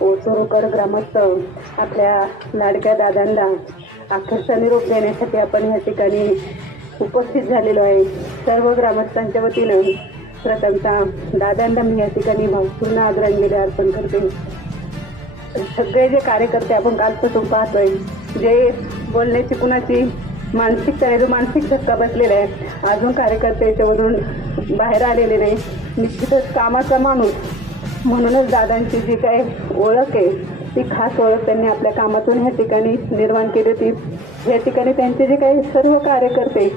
ओसरकर ग्रामस्थ आपल्या लाडक्या दादांना अखेरचा निरोप देण्यासाठी आपण या ठिकाणी उपस्थित झालेलो आहे। सर्व ग्रामस्थांच्या वतीनं प्रथमतः दादांना मी या ठिकाणी भावपूर्ण आदरांजली अर्पण करते। सगळे जे कार्यकर्ते आपण कालपासून पाहतोय, जे बोलण्याची कुणाची मानसिकता आहे, जो मानसिक धक्का बसलेला आहे, अजून कार्यकर्ते याच्यामधून बाहेर आलेले नाही। निश्चितच कामाचा माणूस म्हणूनच दादांची जी काही ओळख आहे ती खास ओळख त्यांनी आपल्या कामातून ह्या ठिकाणी निर्माण केली होती। या ठिकाणी त्यांचे जे काही सर्व कार्यकर्ते,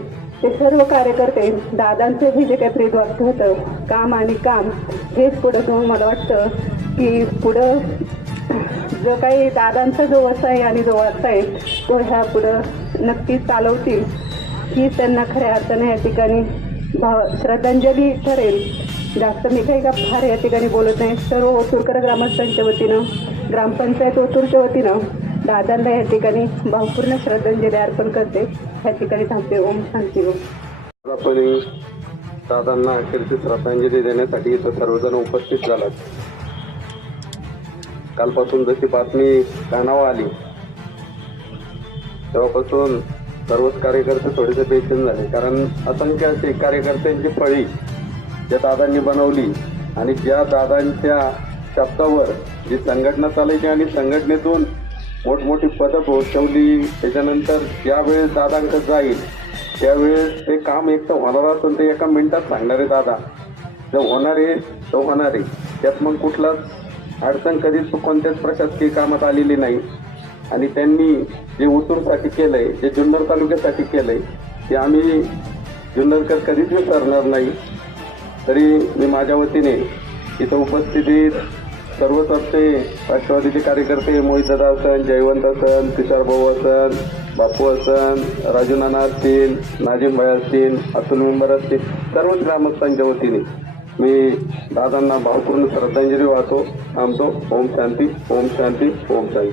ते सर्व कार्यकर्ते दादांचंही जे काही ब्रीदवाक्य होतं, काम आणि काम, हेच पुढं घेऊन मला वाटतं की पुढं जो काही दादांचा जो वसा आहे आणि जो वारसा आहे तो ह्या पुढं नक्कीच चालवतील, ही त्यांना खऱ्या अर्थाने या ठिकाणी श्रद्धांजली ठरेल। जास्त मी काही का फार या ठिकाणी बोलत नाही। सर्व ओसरकर ग्रामस्थांच्या वतीनं, ग्रामपंचायत ओतूरच्या वतीनं दादांना या ठिकाणी भावपूर्ण श्रद्धांजली अर्पण करते। या ठिकाणी थांबते। ओम शांती। ओम आपण दादांना अखेरची श्रद्धांजली देण्यासाठी इथं सर्वजण उपस्थित झालात। कालपासून जशी बातमी कानावर आली तेव्हापासून सर्वच कार्यकर्ते थोडेसे बेचैन झाले, कारण असंख्य असे कार्यकर्त्यांची फळी ज्या दादांनी बनवली आणि ज्या दादांच्या शब्दावर जी संघटना चालायची आणि संघटनेतून मोठमोठी पदं पोहोचवली, त्याच्यानंतर ज्यावेळेस दादांकडे जाईल त्यावेळेस ते काम एक तर होणार असेल ते एका मिनिटात सांगणारे दादा, जर होणार आहे तर होणार आहे, त्यात मग कुठलाच अडचण कधीच कोणत्याच प्रशासकीय कामात आलेली नाही। आणि त्यांनी जे ओतूरसाठी केलंय, जे जुन्नर तालुक्यासाठी केलंय, ते आम्ही जुन्नरकर कधीच विसरणार नाही। तरी मी माझ्या वतीने इथं उपस्थितीत सर्वच आमचे राष्ट्रवादीचे कार्यकर्ते, मोहित दादा असन, जयवंत असन, तुषार भाऊ असन, बापू असन, राजू नाना असतील, नाजिम भाई असतील, अतुल मेंबर असतील, सर्वच ग्रामस्थांच्या वतीने मी दादांना भावपूर्ण श्रद्धांजली वाहतो। थांबतो। ओम शांती, ओम शांती, ओम शांती।